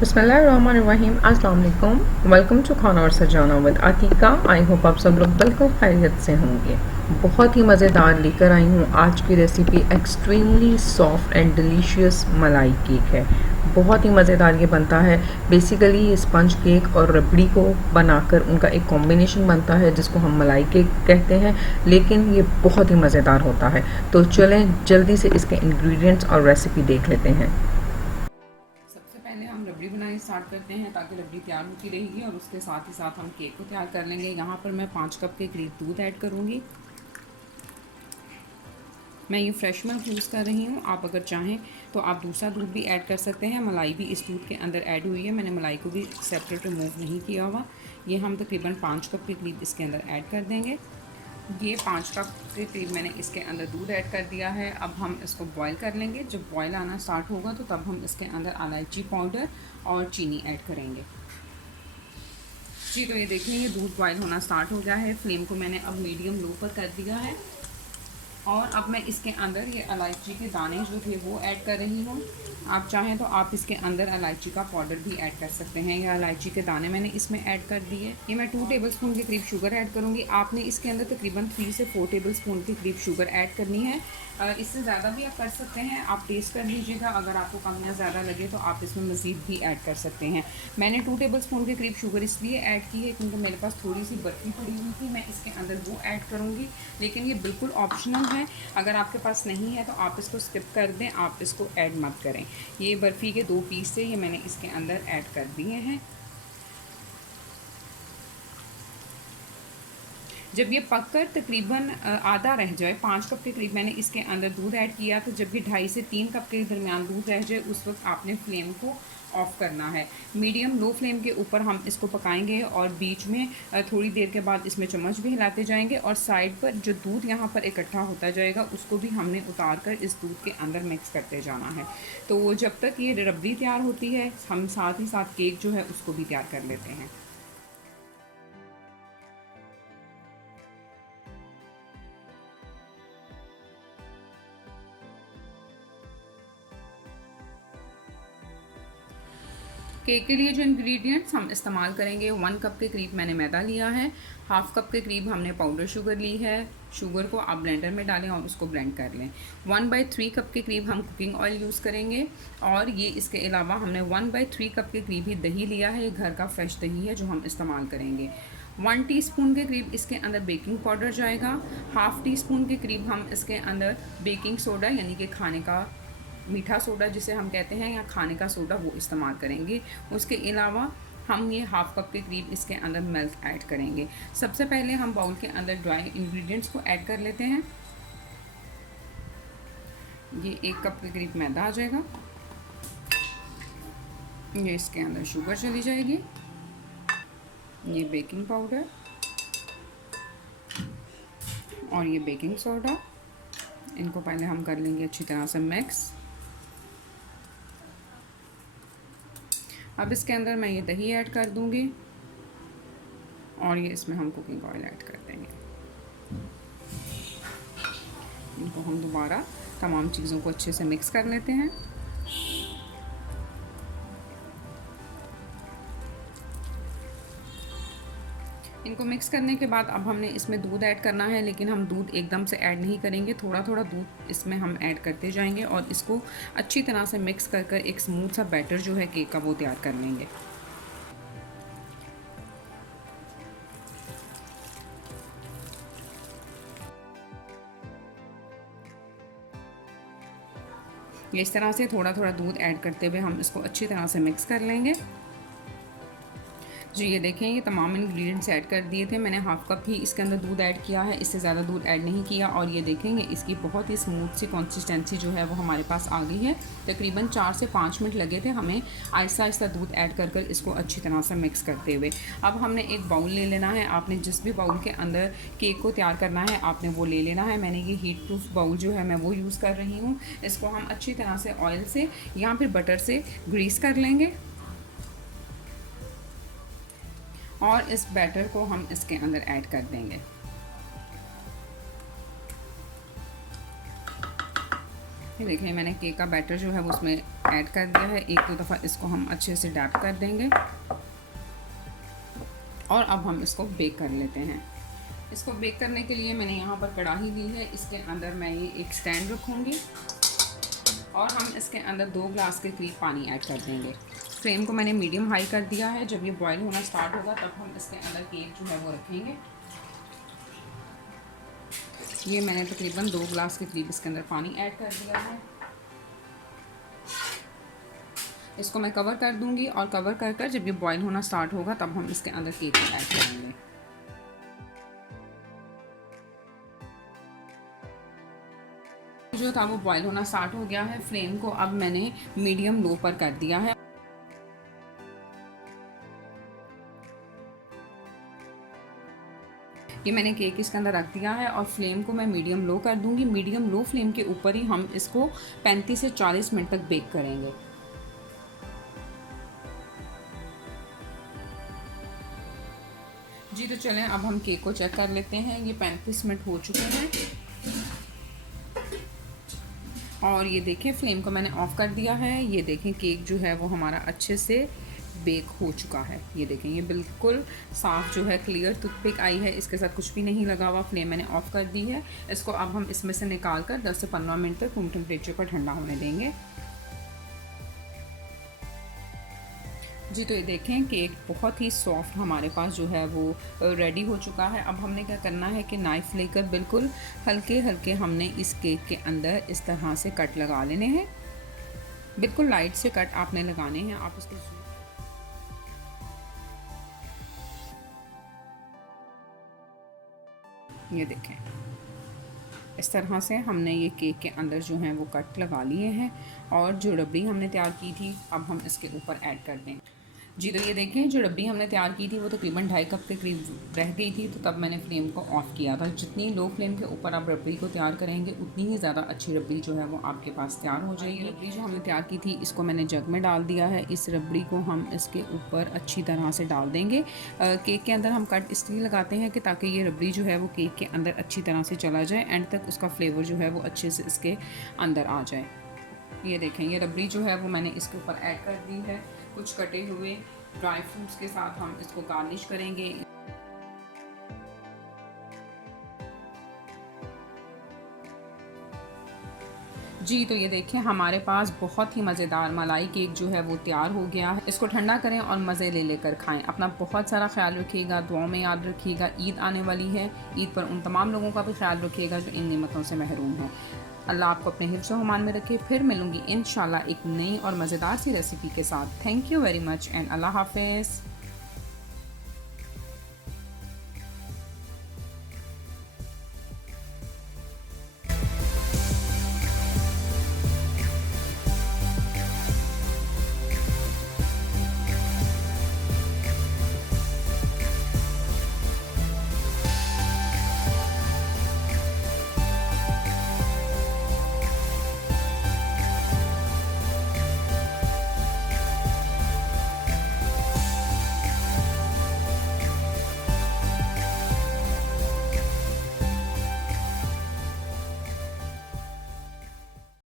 बिस्मिल्लाहिर्रहमानिर्रहीम। अस्सलाम वालेकुम। वेलकम टू खाना और सजाना विद अतीका। आई होप आप सब लोग बिल्कुल खैरियत से होंगे। बहुत ही मज़ेदार लेकर आई हूँ आज की recipe. Extremely soft and delicious मलाई केक है। बहुत ही मज़ेदार ये बनता है। बेसिकली ये स्पंज केक और रबड़ी को बनाकर उनका एक कॉम्बिनेशन बनता है जिसको हम मलाई केक कहते हैं, लेकिन ये बहुत ही मज़ेदार होता है। तो चलें जल्दी से इसके इंग्रेडिएंट्स और रेसिपी देख लेते हैं। सबसे पहले हम रबड़ी बनानी स्टार्ट करते हैं ताकि रबड़ी तैयार होती रहेगी और उसके साथ ही साथ हम केक को तैयार कर लेंगे। यहाँ पर मैं 5 कप के करीब दूध ऐड करूँगी। मैं ये फ्रेश मिल्क यूज़ कर रही हूँ। आप अगर चाहें तो आप दूसरा दूध भी ऐड कर सकते हैं। मलाई भी इस दूध के अंदर ऐड हुई है, मैंने मलाई को भी सेपरेट रिमूव नहीं किया हुआ। ये हम तकरीबन 5 कप के करीब इसके अंदर ऐड कर देंगे। ये 5 कप के करीब मैंने इसके अंदर दूध ऐड कर दिया है। अब हम इसको बॉईल कर लेंगे। जब बॉईल आना स्टार्ट होगा तो तब हम इसके अंदर इलायची पाउडर और चीनी ऐड करेंगे। जी, तो ये देखिए ये दूध बॉईल होना स्टार्ट हो गया है। फ्लेम को मैंने अब मीडियम लो पर कर दिया है और अब मैं इसके अंदर ये इलायची के दाने जो थे वो ऐड कर रही हूँ। आप चाहें तो आप इसके अंदर इलायची का पाउडर भी ऐड कर सकते हैं या इलायची के दाने मैंने इसमें ऐड कर दिए। ये मैं 2 टेबलस्पून के करीब शुगर ऐड करूँगी। आपने इसके अंदर तकरीबन 3 से 4 टेबलस्पून के करीब शुगर ऐड करनी है। इससे ज़्यादा भी आप कर सकते हैं, आप टेस्ट कर लीजिएगा। अगर आपको कम या ज़्यादा लगे तो आप इसमें मज़ीद भी ऐड कर सकते हैं। मैंने 2 टेबलस्पून के करीब शुगर इसलिए ऐड की है क्योंकि मेरे पास थोड़ी सी बर्फ़ी पड़ी हुई थी, मैं इसके अंदर वो ऐड करूँगी। लेकिन ये बिल्कुल ऑप्शनल है, अगर आपके पास नहीं है तो आप इसको स्किप कर दें, आप इसको ऐड मत करें। ये बर्फ़ी के 2 पीस थे, ये मैंने इसके अंदर ऐड कर दिए हैं। जब ये पककर तकरीबन आधा रह जाए, 5 कप के करीब मैंने इसके अंदर दूध ऐड किया था, जब ये 2.5 से 3 कप के दरमियान दूध रह जाए उस वक्त आपने फ्लेम को ऑफ़ करना है। मीडियम लो फ्लेम के ऊपर हम इसको पकाएंगे और बीच में थोड़ी देर के बाद इसमें चम्मच भी हिलाते जाएंगे और साइड पर जो दूध यहाँ पर इकट्ठा होता जाएगा उसको भी हमने उतार कर इस दूध के अंदर मिक्स करते जाना है। तो जब तक ये रबड़ी तैयार होती है हम साथ ही साथ केक जो है उसको भी तैयार कर लेते हैं। केक के लिए जो इंग्रेडिएंट्स हम इस्तेमाल करेंगे, 1 कप के करीब मैंने मैदा लिया है, हाफ़ कप के करीब हमने पाउडर शुगर ली है। शुगर को आप ब्लेंडर में डालें और उसको ब्लेंड कर लें। 1/3 कप के करीब हम कुकिंग ऑयल यूज़ करेंगे और ये इसके अलावा हमने 1/3 कप के करीब ही दही लिया है। ये घर का फ्रेश दही है जो हम इस्तेमाल करेंगे। 1 टीस्पून के करीब इसके अंदर बेकिंग पाउडर जाएगा। हाफ़ टी स्पून के करीब हम इसके अंदर बेकिंग सोडा यानी कि खाने का मीठा सोडा जिसे हम कहते हैं या खाने का सोडा वो इस्तेमाल करेंगे। उसके अलावा हम ये हाफ़ कप के करीब इसके अंदर मिल्क ऐड करेंगे। सबसे पहले हम बाउल के अंदर ड्राई इंग्रेडिएंट्स को ऐड कर लेते हैं। ये 1 कप के करीब मैदा आ जाएगा, ये इसके अंदर शुगर चली जाएगी, ये बेकिंग पाउडर और ये बेकिंग सोडा। इनको पहले हम कर लेंगे अच्छी तरह से मिक्स। अब इसके अंदर मैं ये दही ऐड कर दूंगी और ये इसमें हम कुकिंग ऑयल ऐड कर देंगे। इनको हम दोबारा तमाम चीज़ों को अच्छे से मिक्स कर लेते हैं। इनको मिक्स करने के बाद अब हमने इसमें दूध ऐड करना है, लेकिन हम दूध एकदम से ऐड नहीं करेंगे, थोड़ा थोड़ा दूध इसमें हम ऐड करते जाएंगे और इसको अच्छी तरह से मिक्स कर कर एक स्मूथ सा बैटर जो है केक का वो तैयार कर लेंगे। ये इस तरह से थोड़ा थोड़ा दूध ऐड करते हुए हम इसको अच्छी तरह से मिक्स कर लेंगे। जी, ये देखें ये तमाम इंग्रेडिएंट्स ऐड कर दिए थे मैंने। हाफ़ कप ही इसके अंदर दूध ऐड किया है, इससे ज़्यादा दूध ऐड नहीं किया। और ये देखेंगे इसकी बहुत ही स्मूथ सी कंसिस्टेंसी जो है वो हमारे पास आ गई है। तकरीबन 4 से 5 मिनट लगे थे हमें आहिस्ता आहिस्ता दूध ऐड कर कर इसको अच्छी तरह से मिक्स करते हुए। अब हमने एक बाउल ले लेना है। आपने जिस भी बाउल के अंदर केक को तैयार करना है आपने वो ले लेना है। मैंने ये हीट प्रूफ बाउल जो है मैं वो यूज़ कर रही हूँ। इसको हम अच्छी तरह से ऑयल से या फिर बटर से ग्रीस कर लेंगे और इस बैटर को हम इसके अंदर ऐड कर देंगे। ये देखिए मैंने केक का बैटर जो है वो उसमें ऐड कर दिया है। एक दो दफ़ा इसको हम अच्छे से डैप कर देंगे और अब हम इसको बेक कर लेते हैं। इसको बेक करने के लिए मैंने यहाँ पर कढ़ाई ली है, इसके अंदर मैं ये एक स्टैंड रखूँगी और हम इसके अंदर 2 ग्लास के करीब पानी ऐड कर देंगे। फ्लेम को मैंने मीडियम हाई कर दिया है। जब ये बॉईल होना स्टार्ट होगा तब हम इसके अंदर केक जो है वो रखेंगे। ये मैंने तकरीबन 2 ग्लास के करीब इसके अंदर पानी ऐड कर दिया है। इसको मैं कवर कर दूंगी और कवर कर कर जब ये बॉईल होना स्टार्ट होगा तब हम इसके अंदर केक ऐड करेंगे। जो था वो बॉईल होना स्टार्ट हो गया है। फ्लेम को अब मैंने मीडियम लो पर कर दिया है। ये मैंने केक इसके अंदर रख दिया है और फ्लेम को मैं मीडियम लो कर दूंगी। मीडियम लो फ्लेम के ऊपर ही हम इसको 35 से 40 मिनट तक बेक करेंगे। जी तो चलें अब हम केक को चेक कर लेते हैं। ये 35 मिनट हो चुके हैं और ये देखें फ्लेम को मैंने ऑफ़ कर दिया है। ये देखें केक जो है वो हमारा अच्छे से बेक हो चुका है। ये देखें ये बिल्कुल साफ़ जो है क्लियर टूथपिक आई है, इसके साथ कुछ भी नहीं लगा हुआ। फ्लेम मैंने ऑफ़ कर दी है। इसको अब हम इसमें से निकाल कर 10 से 15 मिनट तक रूम टेम्परेचर पर ठंडा होने देंगे। जी तो ये देखें केक बहुत ही सॉफ्ट हमारे पास जो है वो रेडी हो चुका है। अब हमने क्या करना है कि नाइफ़ लेकर बिल्कुल हल्के हल्के हमने इस केक के अंदर इस तरह से कट लगा लेने हैं। बिल्कुल लाइट से कट आपने लगाने हैं। आप इसको ये देखें इस तरह से हमने ये केक के अंदर जो है वो कट लगा लिए हैं और जो रबड़ी हमने तैयार की थी अब हम इसके ऊपर ऐड कर दें। जी तो ये देखें जो रबड़ी हमने तैयार की थी वो तकरीबन 2.5 कप के करीब रह गई थी, तो तब मैंने फ्लेम को ऑफ़ किया था। जितनी लो फ्लेम के ऊपर आप रबड़ी को तैयार करेंगे उतनी ही ज़्यादा अच्छी रबड़ी जो है वो आपके पास तैयार हो जाएगी। रबड़ी जो हमने तैयार की थी इसको मैंने जग में डाल दिया है। इस रबड़ी को हम इसके ऊपर अच्छी तरह से डाल देंगे। केक के अंदर हम कट इसलिए लगाते हैं कि ताकि ये रबड़ी जो है वो केक के अंदर अच्छी तरह से चला जाए, एंड तक उसका फ्लेवर जो है वो अच्छे से इसके अंदर आ जाए। ये देखें ये रबड़ी जो है वो मैंने इसके ऊपर ऐड कर दी है। कुछ कटे हुए ड्राई फ्रूट्स के साथ हम इसको गार्निश करेंगे। जी तो ये देखें हमारे पास बहुत ही मज़ेदार मलाई केक जो है वो तैयार हो गया है। इसको ठंडा करें और मज़े ले लेकर खाएं। अपना बहुत सारा ख्याल रखिएगा, दुआओं में याद रखिएगा। ईद आने वाली है, ईद पर उन तमाम लोगों का भी ख्याल रखिएगा जो इन नेमतों से महरूम हैं। अल्लाह आपको अपने हिफ्ज़ व अमान में रखे। फिर मिलूँगी इंशाल्लाह एक नई और मज़ेदार सी रेसिपी के साथ। Thank you very much and अल्लाह हाफ़िज़।